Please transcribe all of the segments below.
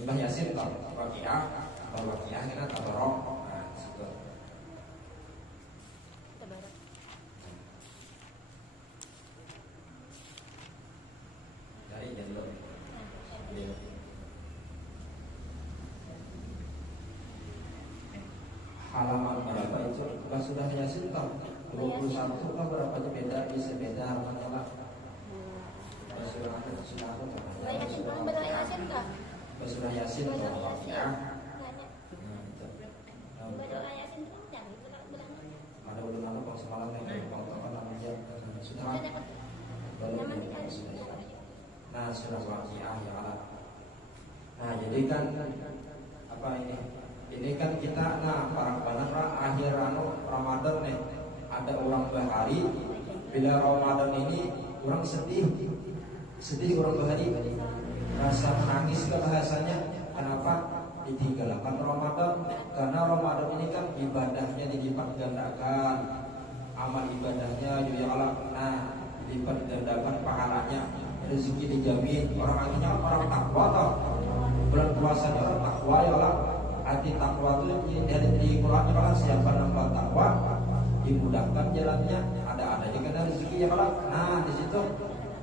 Limbah Yasin tau Waqiah, kalau Waqiah kena Tabarok. Nah, situ. Dari jalur. Halaman berapa itu? Kalau sudah Yasin tau 21 kan berapa aja beda, bisa beda halamannya lah. Surah Yasin kan benar Yasin kah? Surah Yasin tau ya. Berdoa Yasin itu kan itu kan bilangnya. Ada ulun anu kalau semalam nih kalau apa namanya sudah nah surah Waqiah ya Allah. Nah jadi kan apa ini? Ini kan kita para benar akhir Ramadan nih. Ada orang bahari bila Ramadan ini orang sedih orang bahari rasa menangis ke bahasanya. Kenapa ditinggalkan Ramadan? Karena Ramadan ini kan ibadahnya dilipat gandakan, amal ibadahnya juga Allah. Nah dilipat gandakan pahalanya, rezeki dijamin. Orang akhirnya orang takwa toh. Bulan puasanya orang takwa ya Allah. Arti takwa itu di Quran kalau siapa nambah takwa dimudahkan jalannya, ada juga rezeki ya Allah. Nah di situ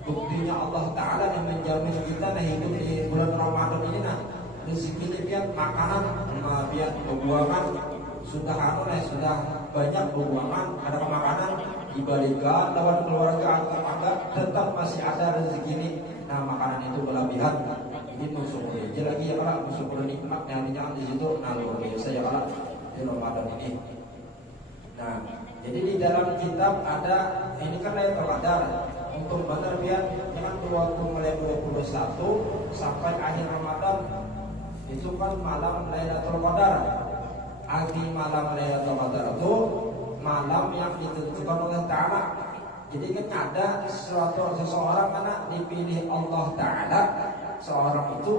buktinya Allah Ta'ala yang menjamin kita hidup di bulan Ramadan ini rezeki biar makanan biar pembuangan sudah sudah banyak pembuangan, ada makanan dibalikan lawan keluarga agak tetap masih ada rezeki ini. Nah makanan itu berlebihan ini mensyukur aja lagi ya Allah, mensyukur nikmat yang di situ. Nah luar biasa ya Allah di Ramadan ini. Nah jadi di dalam kitab ada ini kan Lailatul Qadar untuk benar biar jangan waktu mulai 21 sampai akhir Ramadan itu kan malam Lailatul Qadar. Arti malam Lailatul Qadar itu malam yang ditentukan oleh Ta'ala. Jadi kan ada seseorang karena dipilih Allah Ta'ala, seorang itu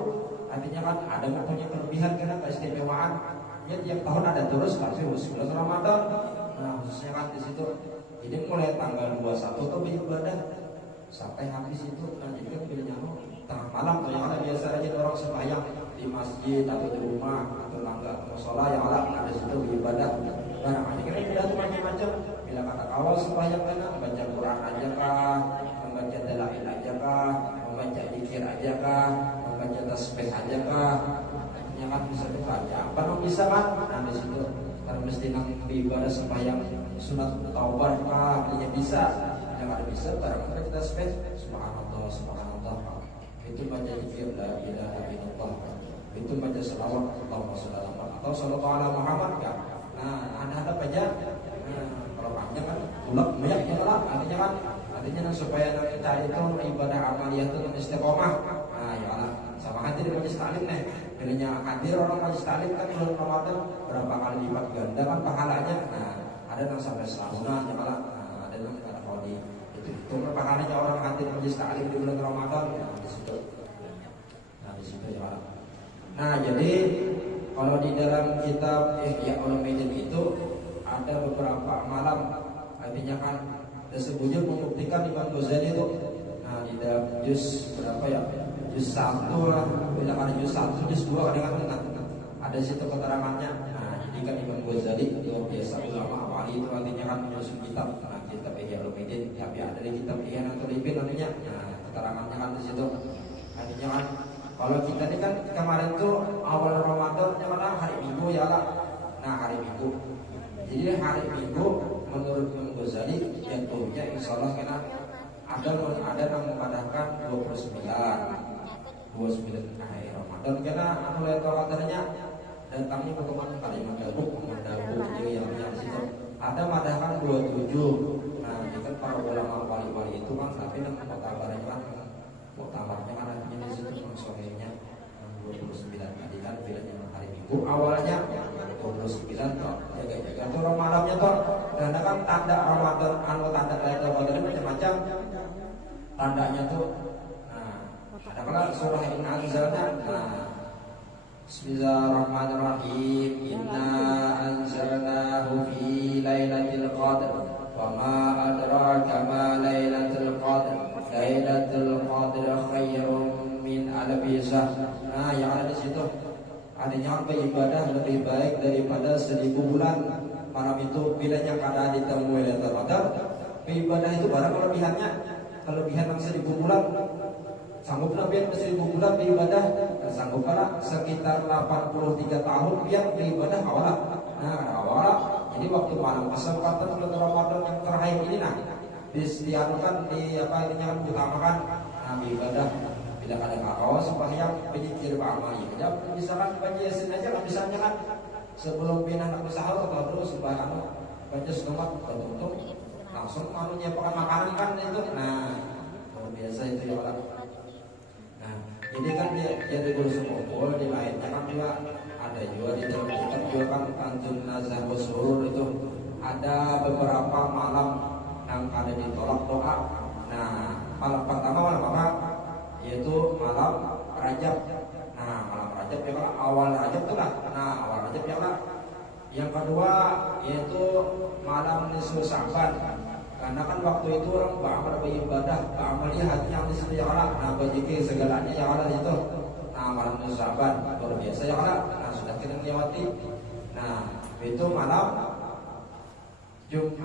artinya kan ada mempunyai kelebihan karena keistimewaan. Ya tiap tahun ada terus pasti bulan Ramadan. Nah khususnya kan di situ. Jadi mulai tanggal 21 tuh beribadah sampai habis itu. Nah jadi kan pilihnya tengah malam tuh yang ada biasa aja orang sembahyang di masjid atau di rumah atau tangga musola yang ada situ beribadah. Nah namanya kan ibadah tuh macam-macam. Bila kata awal sembahyang kan membaca Quran aja kah, membaca dalail aja kah, membaca zikir aja kah, membaca tasbih aja kah. Yang kan bisa dibaca apa yang bisa kan? Nah di situ karena mesti nanti ibadah sembahyang sunat taubat kah, pilihnya bisa. Yang ada bisa barang kita tasbih subhanallah subhanallah. Itu baca zikir la ilaha illallah. Itu baca selawat Allahumma shalli ala Muhammad atau sallallahu ala Muhammad kan. Nah ada aja. Kalau panjang kan ulak banyak ya lah. Artinya supaya kita itu ibadah amaliyah itu istiqomah. Nah ya Allah sama hadir di majelis taklim nih. Bilanya hadir orang majelis taklim kan bulan Ramadan berapa kali lipat ganda kan pahalanya. Nah ada yang sampai selamunan ya Allah. Nah, ada yang ada kodi itu pahalanya orang hadir di majelis taklim di bulan Ramadan. Nah di situ. Nah di situ ya Allah. Nah jadi kalau di dalam kitab Ihya Ulumuddin itu ada beberapa malam, artinya kan tersebutnya membuktikan Imam Ghazali itu. Nah di dalam juz berapa ya? Juz 1 lah, bila ada juz 1, juz 2 kadang-kadang ada situ keterangannya. Nah jadi kan Imam Ghazali luar biasa ulama awali itu artinya kan menyusun kitab. Nah kitab Ihya Ulumuddin, tapi ada di kitab Ihya Ulumuddin artinya. Nah keterangannya kan di situ. Artinya kan kalau kita ini kan kemarin tuh awal Ramadan mana hari Minggu ya lah. Nah hari Minggu. Jadi hari Minggu menurut Imam Ghazali jatuhnya insya Allah karena ada yang memadahkan 29 akhir Ramadan karena mulai kawatannya datangnya ke kalimat Dabu yang situ ada madahkan 27. Nah ini kan para ulama wali-wali itu kan tapi yang muktabarnya kan artinya di situ sore-nya 29 tadi kan bilangnya hari Minggu awalnya 29 toh jaga-jaga tuh malamnya toh. Dan kan tanda Ramadan tanda Lailatul Qadar macam-macam tandanya tuh. Nah ada kalau surah Inna Anzalna. Nah Bismillahirrahmanirrahim. Inna anzalnahu fi lailatul qadr wa ma adraka ma lailatul qadr. Lailatul qadr khairun min alfi syahr Nah, yang ada di situ adanya beribadah lebih baik daripada 1000 bulan. Malam itu bilanya keadaan ditemui Lailatul Qadar. Beribadah itu barang kelebihannya. Kelebihan yang 1000 bulan. Sanggup Nabi 1000 bulan beribadah, sanggup pula sekitar 83 tahun biar beribadah awal. Nah, awal. Jadi waktu malam kesempatan bulan Ramadan yang terakhir ini dianukan di apa ini yang utamakan beribadah. Bila ada kawan sembahyang penyikir ba'amali. Ya misalkan baca Yasin aja kan misalnya kan sebelum pindah ke sahur atau terus sembahyang baca sunat tutup langsung manunya pakai makanan kan itu. Nah, biasa itu ya orang. Nah, jadi kan dia di guru sekumpul di lainnya kan juga ada juga di dalam kitab juga kan Kanjun Nazah Surur itu ada beberapa malam yang ada ditolak doa. Nah, malam pertama malam apa? Yaitu malam Rajab. Nah, malam Rajab ya kan awal Rajab itu lah. Nah, awal Rajab ya kan. Yang kedua yaitu malam Nisfu Sya'ban. Karena kan waktu itu orang beramal beribadah, beramalnya hatinya di situ ya Allah. Nah, berzikir segalanya ya Allah itu. Nah, malam Nisfu Sya'ban luar biasa ya Allah. Nah, sudah kita lewati. Nah, itu malam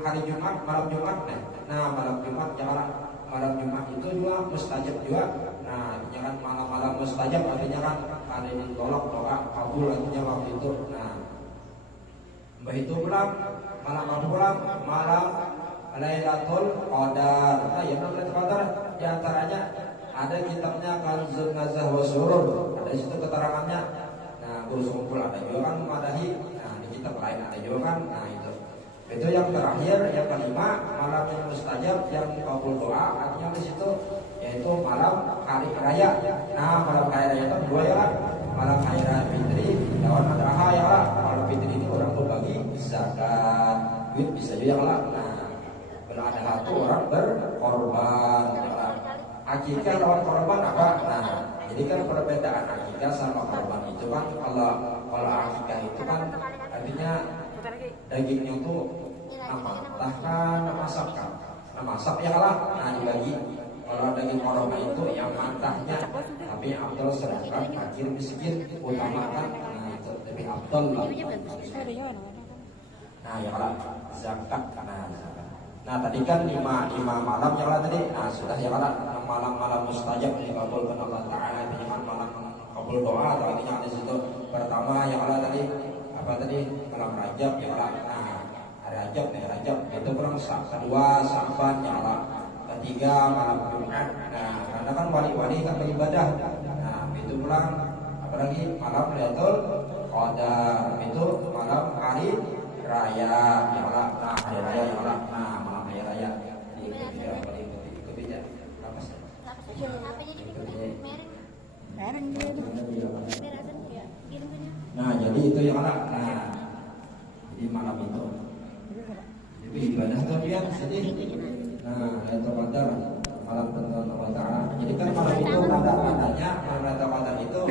hari Jumat, malam Jumat. Nah, malam Jumat ya Allah. Malam Jumat itu juga mustajab juga. Nah, jangan malam-malam mustajab artinya kan ada yang ditolak doa kabul artinya waktu itu. Nah, begitu pulang malam apa pulang malam Lailatul Qadar. Nah, yang Lailatul Qadar di antaranya ada kitabnya Kanjun Nazah Surur. Ada di situ keterangannya. Nah, guru sekumpul ada juga kan madahi. Nah, di kitab lain ada juga kan. Nah, itu yang terakhir, yang kelima malam yang mustajab yang kabul doa artinya di situ yaitu malam hari raya. Nah, malam hari raya itu dua ya kan. Malam hari raya Fitri lawan Adha ya kan. Malam Fitri ini orang berbagi zakat, duit bisa juga lah. Nah, kalau ada satu orang berkorban ya kan. Akikah lawan korban apa? Nah, jadi kan perbedaan akikah sama korban itu kan kalau akikah itu kan artinya dagingnya itu masak ya lah. Nah, dibagi. Kalau daging korban itu yang matahnya, tapi yang abdul sedangkan fakir miskin utamakan. Nah, itu lebih abdul lah. Nah, ya lah zakat. Nah, tadi kan lima malam ya lah tadi. Nah, sudah ya lah malam-malam mustajab dikabulkan Allah Taala itu malam kabul doa atau artinya di situ. Pertama ya lah tadi apa tadi malam Rajab ya lah. Nah, Rajab itu kurang kedua Sya'ban ya Allah. Ketiga malam Jumat. Nah, karena kan wali-wali kan beribadah. Nah, itu pulang apalagi malam Lailatul Qadar itu malam hari raya ya Allah. Nah, hari raya ya Allah. Nah, malam hari raya. Nah, jadi itu ya Allah. Nah, jadi malam itu ibadah kalian sedih. Nah, Lailatul Qadar malam tentuan Allah Taala. Jadi kan malam itu tanda-tandanya malam Lailatul Qadar itu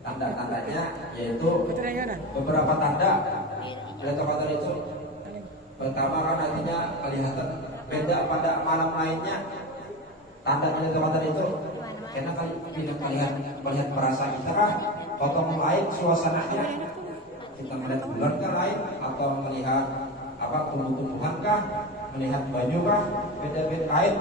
tanda-tandanya yaitu beberapa tanda Lailatul Qadar itu. Pertama kan artinya kelihatan beda pada malam lainnya. Tanda Lailatul Qadar itu karena melihat perasaan kita kah potong lain suasananya. Kita melihat bulan kan lain atau melihat tumbuh-tumbuhan kah, melihat baju kah, beda-beda lain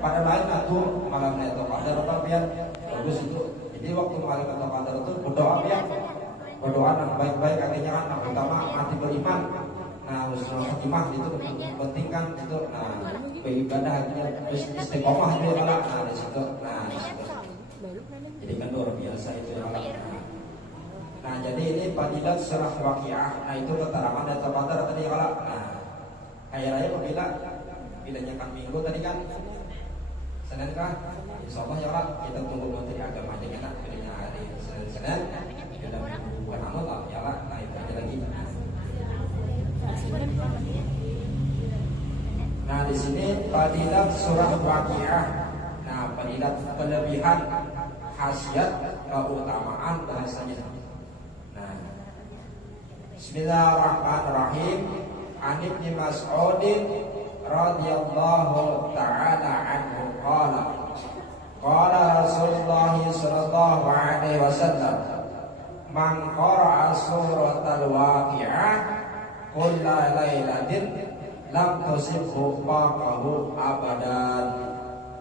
pada lain atau malam Lailatul Qadar apa biar bagus itu. Jadi waktu malam Lailatul Qadar itu berdoa yang baik-baik artinya kan yang pertama mati beriman. Nah, husnul khotimah itu penting kan itu. Nah, beribadah artinya istiqomah itu kalau di situ. Nah, di situ. Jadi kan luar biasa itu ya. Nah, jadi ini fadilat surah Waqiah. Nah, itu keterangan dan Qadar tadi kalau. Nah, hari raya bilanya kan minggu tadi kan. Senin kah? Insyaallah ya Allah kita tunggu Menteri Agama aja kan bilanya hari Senin. Kita bukan amal lah ya Allah. Nah, itu aja lagi. Nah, di sini fadilat surah Waqiah. Nah, fadilat kelebihan khasiat keutamaan bahasanya. Bismillahirrahmanirrahim. An Ibnu Mas'ud radhiyallahu ta'ala anhu qala Qala Rasulullah sallallahu alaihi wasallam, man qara'a suratal waqi'ah kulla lailatin lam tusibhu faqahu abadan.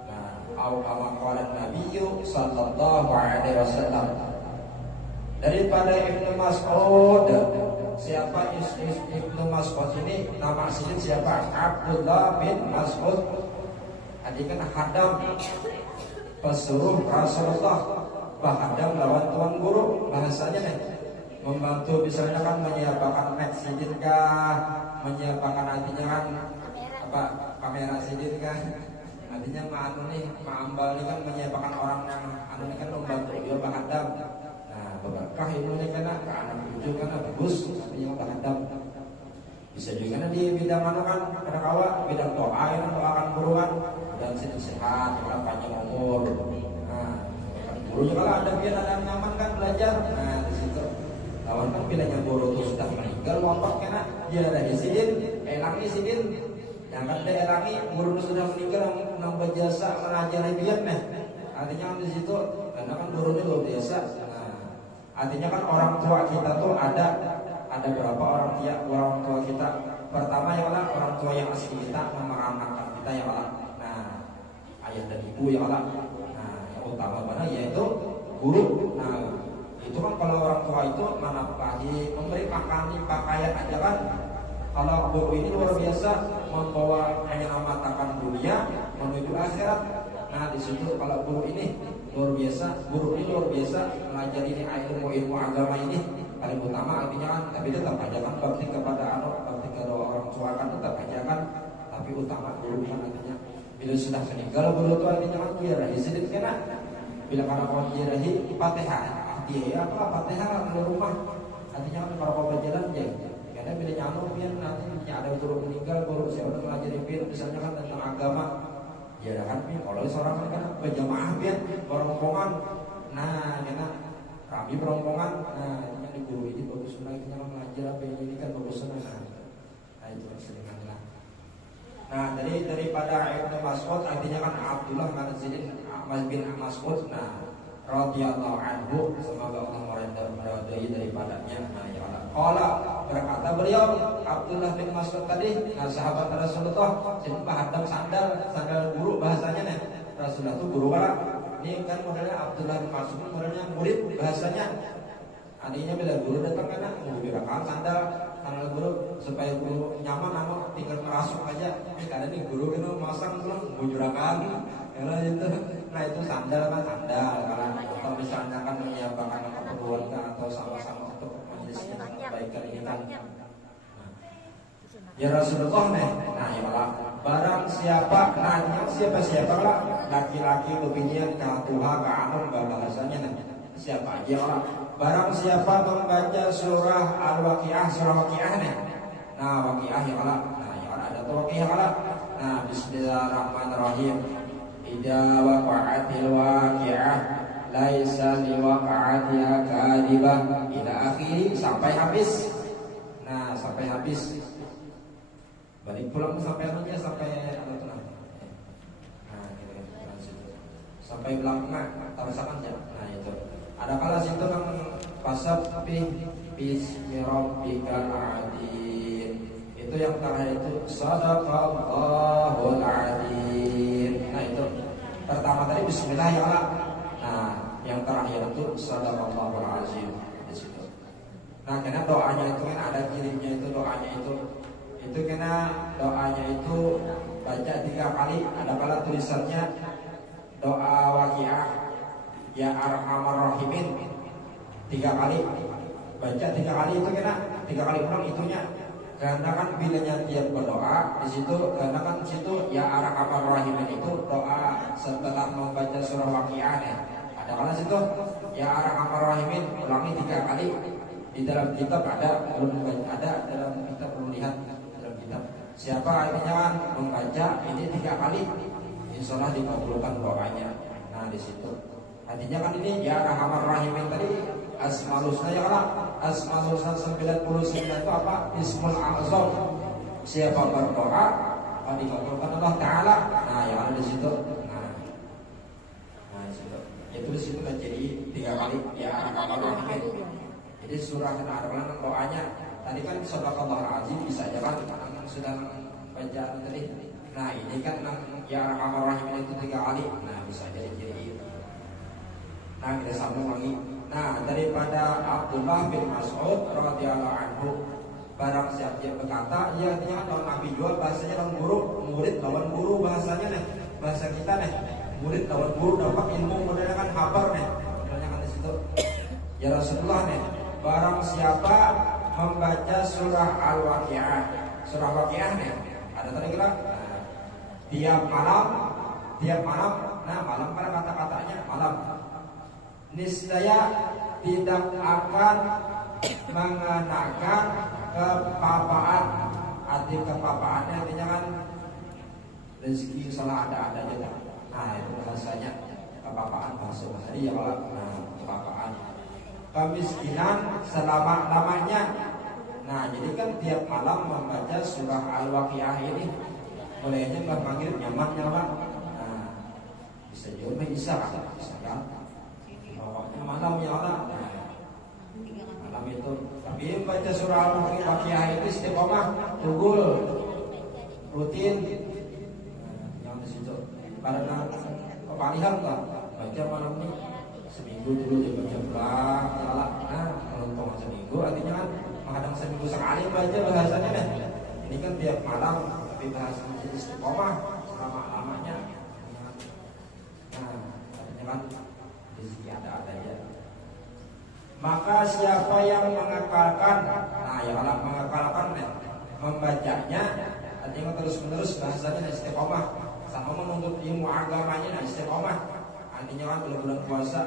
Nah, au kama qala Nabiyyu sallallahu alaihi wasallam. Daripada Ibnu Mas'ud, siapa Ibnu Mas'ud ini? Nama aslinya siapa? Abdullah bin Mas'ud. Adikan hadam pesuruh Rasulullah, bahadam lawan tuan guru, bahasanya nih membantu, misalnya kan menyiapkan mic sidin kah, menyiapkan artinya kan apa, kamera sidin kah, artinya ma'anu nih, ma'ambal nih kan menyiapkan orang yang anu nih kan membantu dia bahadam. Nah, berkah ilmunya karena anak cucu karena bagus, yang bahadam. Bisa juga kan di bidang anu kan, kadang kala bidang doa yang doakan buruan dan sehat, kalau panjang umur. Nah, gurunya kalau ada biar ada nyaman kan belajar. Nah, di situ lawan kan bilangnya guru itu sudah meninggal, ngotot kena dia ada isidin, elangi isidin. Yang kan dia elangi guru sudah meninggal yang berjasa mengajar biar nih. Artinya kan di situ karena kan gurunya luar biasa. Nah, artinya kan orang tua kita tuh ada berapa orang tua kita. Pertama ya Allah, orang tua yang asli kita memeranakan kita ya Allah. Ayah dan ibu ya Allah. Nah, yang utama mana yaitu guru. Nah, itu kan kalau orang tua itu menafkahi, memberi pakaian aja kan. Kalau guru ini luar biasa membawa menyelamatkan dunia menuju akhirat. Nah, di situ kalau guru ini luar biasa, mengajari ini ilmu agama ini paling utama artinya kan. Tapi tetap aja kan bakti kepada orang tua kan tetap aja kan. Tapi utama guru kan artinya. Bila sudah meninggal guru itu artinya kan dia rahi sedikit kena. Bila para kawan dia rahi Fatihah, dia apa Fatihah di rumah. Artinya kan para kawan berjalan aja. Karena bila nyamuk biar nanti ada guru meninggal, guru siapa ngajari biar misalnya kan tentang agama. Ya kan kalau seorang kan berjamaah biar berompongan. Nah, karena kami berompongan. Nah, artinya di guru ini bagus lagi kita mengajar apa ini kan bagus nah. Nah, itu seringan. Nah, daripada Ibnu Mas'ud artinya kan Abdullah bin Mas'ud. Nah, radhiyallahu anhu, semoga Allah meridai daripadanya. Nah, ya Allah. Qala, berkata beliau Abdullah bin Mas'ud tadi, nah sahabat Rasulullah, sembah hadam sandal guru bahasanya nih. Rasulullah itu guru kan. Ini kan modelnya Abdullah bin Mas'ud, modelnya murid bahasanya. Artinya bila guru datang kan menggunakan sandal guru supaya guru nyaman, tinggal merasuk aja. Karena nih guru itu masang tuh menggunakan, ya itu. Nah itu sandal kan kalau atau misalnya kan menyiapkan keperluan atau sama-sama untuk majelisnya kebaikan ini kan. Nah, ya Rasulullah nih, nah ya Allah, barang siapa nanya siapa lah laki-laki kebinian ke Tuhan ke Amun bahasanya nih siapa aja Allah. Barang siapa membaca surah Al-Waqi'ah, surah Waqi'ah nih. Nah, Waqi'ah ya Allah. Nah, ya Allah ada tuh Waqi'ah Allah. Nah, bismillahirrahmanirrahim. Idza waqa'atil waqi'ah laisa liwaqa'atiha kadibah ila akhiri sampai habis. Nah, sampai habis. Balik pulang sampai anunya sampai anu tenang. Nah, gitu. Sampai belakang tarasakan ya. Nah, itu. Ada kala situ kan fasabbih bismi rabbikal adzim. Itu yang terakhir itu sadaqallahul adzim. Nah itu pertama tadi bismillah ya Allah. Nah yang terakhir itu sadaqallahul adzim di situ. Nah karena doanya itu kan ada kirimnya itu doanya itu karena doanya itu baca 3 kali. Ada kala tulisannya doa Waqi'ah ya Arhamar Rahimin 3 kali, baca 3 kali itu kena 3 kali ulang itunya. Karena kan bilanya tiap berdoa di situ, karena kan di situ ya Arhamar Rahimin itu doa setelah membaca surah Waqi'ah ya. Ada kala situ ya Arhamar Rahimin ulangi 3 kali. Di dalam kitab ada dalam kitab belum lihat dalam kitab. Siapa artinya kan membaca ini 3 kali, insya Allah dikabulkan doanya. Nah di situ. Artinya kan ini ya Arhamar Rahimin tadi Asmaul Husna ya kan. Asmaul Husna 99 itu apa? Ismul A'zam. Siapa berdoa dikabulkan Allah Ta'ala. Nah yang ada di situ. Nah Itu di situ kan jadi 3 kali ya amal rahim. Jadi surah Al-A'raf doanya tadi kan Sadaqallahul Azim bisa aja kan sedang baca tadi. Nah ini kan ya amal rahim itu 3 kali. Nah bisa jadi itu. Nah kita sambung lagi. Nah daripada Abdullah bin Mas'ud radhiyallahu anhu, barang siapa yang berkata, ya artinya lawan Nabi jual bahasanya lawan guru, murid lawan guru bahasanya nih, bahasa kita nih, murid lawan guru dapat ilmu modalnya kan kabar nih, modalnya kan di situ. Ya Rasulullah nih, barang siapa membaca surah Al-Waqiah, surah Waqiah nih, ada tadi kira tiap malam, nah malam kan kata-katanya malam. Niscaya tidak akan mengenakan kepapaan. Arti kepapaannya artinya kan rezeki salah ada aja. Nah itu bahasanya kepapaan, bahasa bahari ya kalau kepapaan. Kemiskinan selama-lamanya. Nah jadi kan tiap malam membaca surah Al-Waqiah ini mulainya memanggil nyaman. Nah bisa juga bisa kan. Pokoknya malam ya Allah. Malam itu. Tapi baca surah Al-Waqiah itu istiqomah, tugul, rutin. Yang di situ. Karena kepalihan kan baca malam ini seminggu dulu dibaca pulang ya Allah. Nah kalau seminggu artinya kan menghadang seminggu sekali baca bahasanya deh. Ini kan tiap malam tapi bahasanya istiqomah selama-lamanya. Nah artinya kan rezeki ada aja. Maka siapa yang mengakalkan, nah ya Allah mengakalkan membacanya, artinya terus-menerus bahasanya istiqomah, sama menuntut ilmu agamanya istiqomah. Artinya kan bulan puasa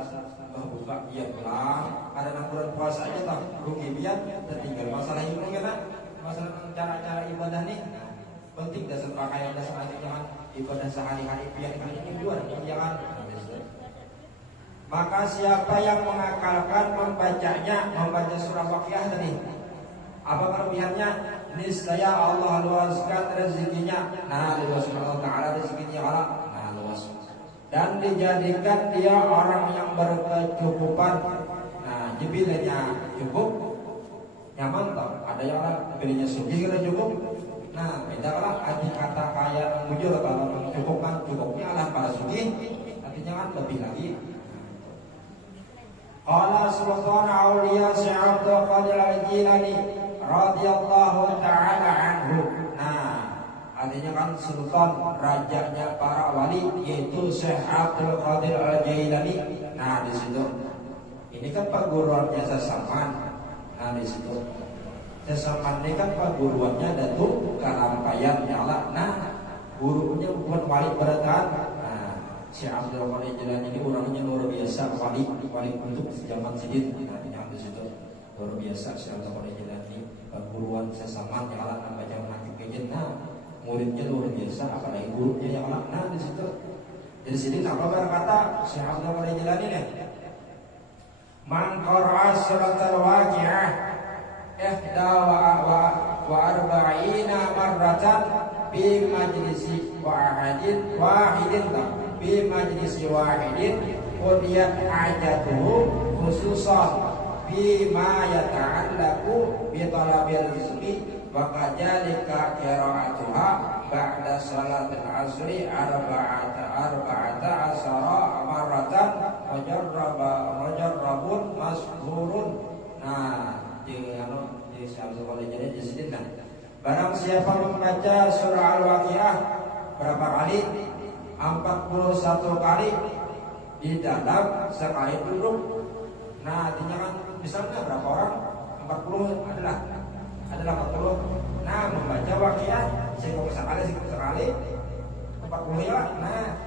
buka iya pulang, ada bulan puasa aja tak rugi biar tertinggal masalah ilmu kan, masalah cara-cara ibadah nih. Penting dasar pakaian dasar artinya kan ibadah sehari-hari biar ini juga jangan. Maka siapa yang mengakalkan membacanya, membaca surah Waqiah tadi, apa kelebihannya? Niscaya Allah luaskan rezekinya. Nah, luaskan Allah Ta'ala rezekinya Allah. Nah, luas. Dan dijadikan dia orang yang berkecukupan. Nah, jebillanya cukup, nyaman tak? Ada yang orang pilihnya sugih kira cukup. Nah, beda lah arti kata kaya mujur kalau mencukupkan cukupnya Allah para sugih. Artinya kan lebih lagi. Qala sultan auliya Syekh Abdul Qadir Al-Jilani radhiyallahu ta'ala anhu. Nah, artinya kan sultan rajanya para wali yaitu Syekh Abdul Qadir Al-Jilani. Nah, di situ. Ini kan perguruannya Sesaman. Nah, di situ. Sesaman ini kan perguruannya Datuk Karampayan Allah. Nah, gurunya bukan wali beratan. Syekh Abdul Qadir Jilani ini orangnya luar biasa, wali untuk zaman sidin. Nah, ini di situ luar biasa Syekh Abdul Qadir Jilani, perguruan Sesaman ya Allah tanpa jangan nanti kejen. Nah, muridnya luar biasa, apalagi gurunya ya Allah. Nah, di situ. Jadi sini apa berkata Syekh Abdul Qadir Jilani nih? Man qara'a suratul Waqiah ihda wa arba'ina marratan fi majlisi wahidin fi majlisi wahidin qudiyat hajatuhu khususan fi ma yata'allaqu bi talabil rizqi wa kadhalika qira'atuha ba'da salatil asri arba'ata asara marratan mujarrabun mashhurun. Nah di Syabdul Qadir di sini nah. Barang siapa membaca surah Al-Waqiah berapa kali? 41 kali di dalam sekali duduk. Nah, artinya kan misalnya berapa orang? 40 adalah 40. Nah, membaca Waqiah sekali 40 ya. Nah,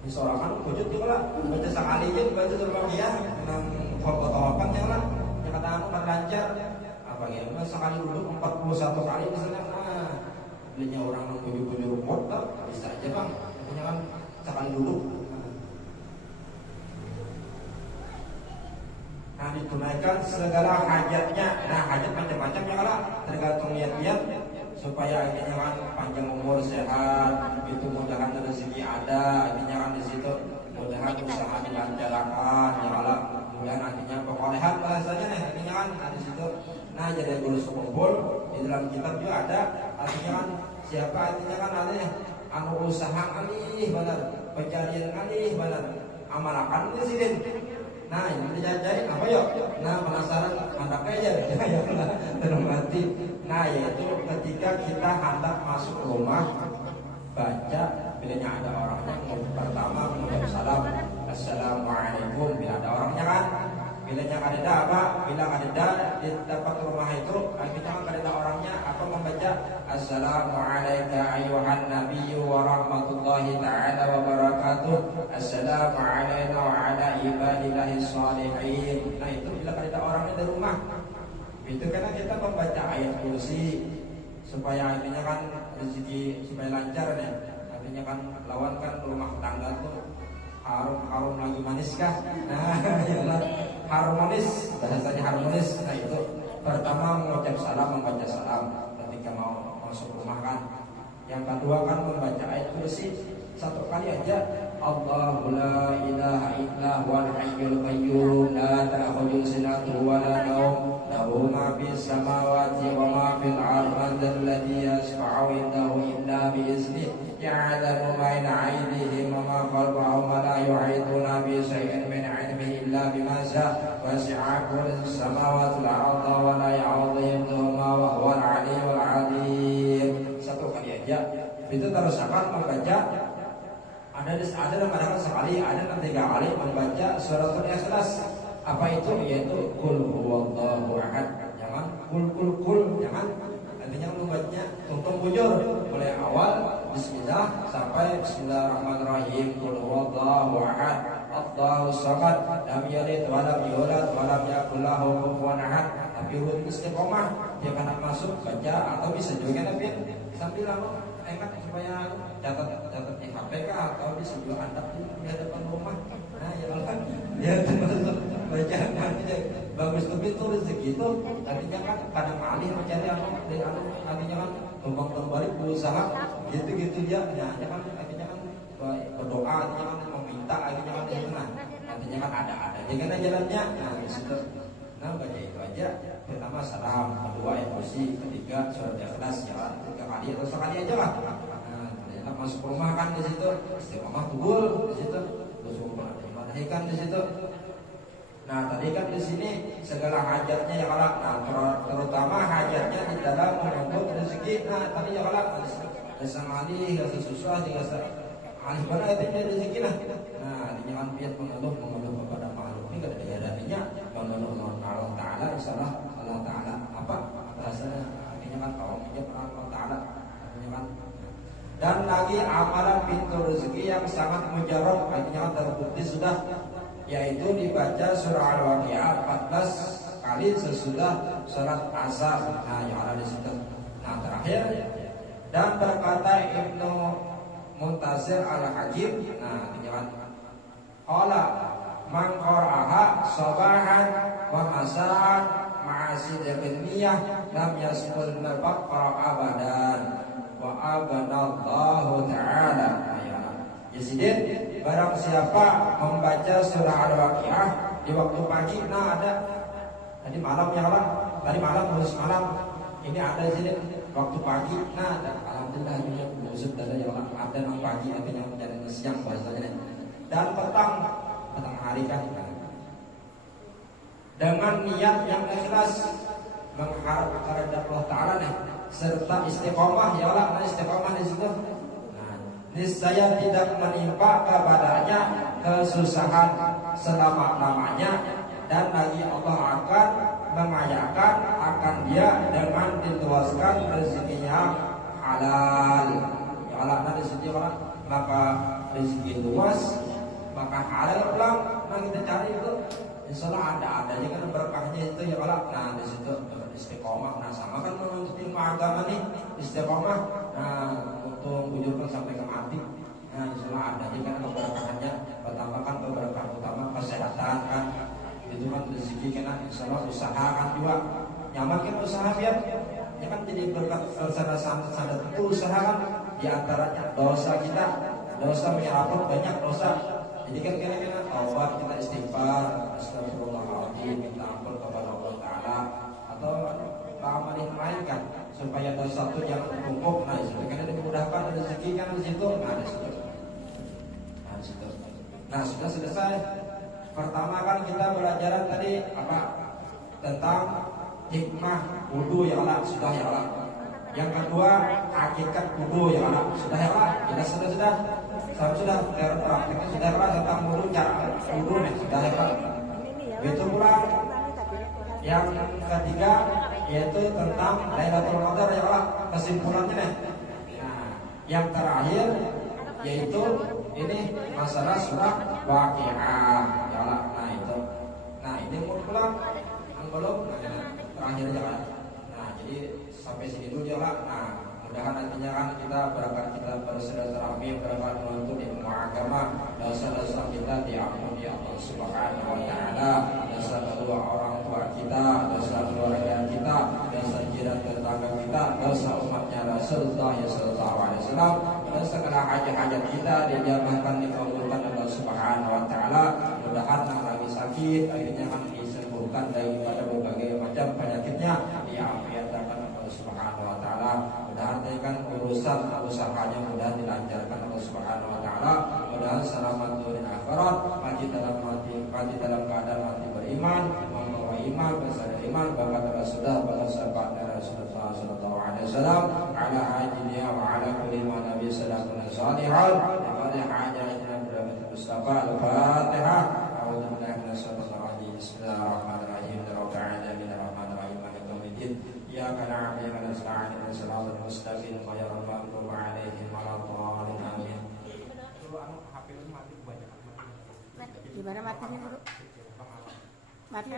ini seorang kan wujud juga lah. Baca sekali aja baca surah Waqiah dengan foto-fotokan ya lah. Yang kata aku lancar. Apa ya? Sekali duduk 41 kali misalnya. Nah, belinya orang mengunjung rumot tak bisa aja bang, punya kan sekali duduk. Nah ditunaikan segala hajatnya. Nah hajat macam-macam ya lah, tergantung niat-niat. supaya akhirnya kan panjang umur sehat, itu mudahan rezeki ada, akhirnya kan di situ mudahan usaha dilancarkan, ya Allah, mudahan akhirnya perolehan bahasanya nih, akhirnya kan di situ. Nah jadi guru sekumpul di dalam kitab juga ada, artinya kan siapa artinya kan ada ya, anu usaha alih benar, pencarian alih benar, amalakan itu sih. Nah ini jadi apa yuk? Nah penasaran hendak aja ya dalam hati. Nah yaitu ketika kita hendak masuk rumah baca bilanya ada orangnya pertama mengucap salam assalamualaikum bila ada orangnya kan. Bilanya ada apa? Bila ada di tempat rumah itu akhirnya kan ada orangnya apa membaca assalamualaikum ayuhan nabiyyu wa rahmatullahi ta'ala wa barakatuh assalamualaikum wa ala ibadillahi shalihin. Nah itu bila ada orangnya di rumah itu karena kita membaca ayat kursi supaya akhirnya kan rezeki supaya lancar ya. Artinya kan lawan kan rumah tangga tuh harum lagi manis kah? Nah, ya harmonis, bahasanya harmonis. Nah itu pertama mengucap salam, membaca salam ketika mau masuk rumah kan. Yang kedua kan membaca ayat kursi satu kali aja. Allahu la ilaha illa huwal hayyul qayyum la ta'khudhuhu sinatun wa la nawm lahu ma fis samawati wa ma fil ardi alladhi yashfa'u indahu illa bi iznihi ya'lamu ma bayna aydihim wa ma khalfahum wa la yuhituna bi shay'in min 'ilmihi illa bima sha'a wasi'a kursiyuhu samawati wal arda wa la ya'uduhuma wa huwal 'aliyyul 'azim. Satu kali aja itu terus akan membaca ada kadang-kadang sekali, ada tiga kali membaca suratul Ikhlas. Apa itu? Yaitu Qul huwallahu ahad. Jangan kul, jangan. Artinya membacanya tungtung bujur mulai awal bismillah sampai bismillahirrahmanirrahim. Qul huwallahu ahad, Allahus samad, lam yalid wa lam yulad wa lam yakul lahu kufuwan ahad. Tapi urut istiqomah dia kan masuk baca atau bisa juga tapi sambil ingat supaya catat di HP atau di sebelah Anda di hadapan rumah. Nah ya Allah, ya termasuk bacaan nanti bagus itu rezeki itu artinya kan kadang alih mencari artinya kan tumbang balik berusaha gitu dia. Nah kan artinya kan berdoa artinya kan meminta artinya kan itu nah artinya kan ada jangan jalannya. Nah di situ nah baca itu aja. Pertama salam, kedua emosi, ketiga surat Ikhlas ya, tiga kali atau sekali aja lah. Nah, masuk rumah kan di situ, istiqomah tugul di situ, terus ibadah di situ. Nah tadi kan di sini segala hajatnya ya kalau, nah terutama hajatnya di dalam menuntut rezeki. Nah tadi ya kalau desa malih, desa susah, desa alih mana itu rezeki lah. Nah artinya kan piat mengeluh kepada makhluk ini gak ada adanya mengeluh Allah Taala, insyaallah Allah Taala apa bahasanya artinya kan tolong aja Allah Taala artinya kan. Dan lagi amalan pintu rezeki yang sangat mujarab artinya kan terbukti sudah, yaitu dibaca surah Al-Waqiah 14 kali sesudah salat asar. Nah yang ada di situ. Nah terakhir dan berkata Ibnu Muntazir Al-Hakim, nah artinya kan qala man qara'aha sabahan wa masaan ma'asidil niyah lam yasqul al-baqara abadan wa abanallahu ta'ala. Yasidin barang siapa membaca surah Al-Waqiah di waktu pagi, nah ada tadi malam ya Allah, tadi malam terus malam ini ada di sini waktu pagi. Nah dan alhamdulillah juga musib dan ya Allah ada yang pagi artinya menjadi siang bahasanya dan petang hari kan dengan niat yang ikhlas mengharap kepada Allah Taala nih serta istiqomah ya Allah. Nah istiqomah di situ niscaya tidak menimpa kepadanya kesusahan selama-lamanya dan lagi Allah akan mengayakan akan dia dengan dituaskan rezekinya halal ya Allah. Nah di situ maka rezeki luas maka halal pulang. Nah kita cari itu insyaallah ada aja kan berkahnya itu ya Allah. Nah di situ istiqomah. Nah sama kan menuntut ilmu agama nih istiqomah. Nah untuk wujudkan sampai ke mati. Nah insyaallah ada aja kan berkahnya. Pertama kan berkah utama kesehatan kan. Itu kan rezeki kena insyaallah usaha kan juga. Nyaman kan usaha biar ya kan jadi berkat sadar itu usaha kan diantaranya dosa kita, dosa menyeraput banyak dosa. Jadi kan kira-kira taubat kita istighfar, astagfirullahaladzim, minta ampun kepada Allah Taala, atau amal yang lain kan supaya dosa itu jangan bertumpuk. Nah, supaya dimudahkan rezeki kan di situ. Nah, di situ. Nah, sudah selesai. Pertama kan kita belajar tadi apa tentang hikmah wudu ya Allah, sudah ya Allah. Yang kedua hakikat wudu ya Allah, sudah ya Allah. Kita sudah prakteknya sudah ya Allah tentang wudu, cara wudu sudah ya Allah. Itu pula yang ketiga yaitu tentang Lailatul Qadar ya Allah, kesimpulannya nih. Nah, yang terakhir yaitu ini masalah surah Waqiah ya Allah. Nah ini pulang belum terakhir ya Allah. Nah jadi sampai sini dulu ya Allah. Nah mudahan nantinya kan kita berangkat kita bersilaturahmi, berangkat menuntut ilmu agama, dosa-dosa kita diampuni Allah Subhanahu wa taala, dosa kedua orang tua kita, dosa keluarga kita, dosa jiran tetangga kita, dosa umatnya Rasulullah sallallahu alaihi wasallam, dan segala hajat-hajat kita dijabahkan dikabulkan Allah Subhanahu wa taala. Mudahan yang lagi sakit akhirnya kan disembuhkan daripada berbagai macam penyakitnya, diafiatkan Allah Subhanahu wa taala. Mudahan kan urusan usahanya mudah dilancarkan Allah Subhanahu wa taala. Mudahan selamat dunia akhirat, mati dalam keadaan mati beriman, membawa iman, bersama iman, bakat Rasulullah, pada sahabat Rasulullah sallallahu alaihi wasallam, ala ajliya wa ala kulli ma nabi sallallahu alaihi wasallam, kepada hajatnya berabad Mustafa al-Fatihah. A'udzu billahi minasyaitonir rajim. Bismillahirrahmanirrahim. Rabbil alamin arrahmanirrahim maliki yaumiddin. Iyyaka na'budu wa iyyaka nasta'in. Ihdinas siratal mustaqim. Ghairil maghdubi 'alaihim waladdallin. Amin. Gimana matinya dulu? Mati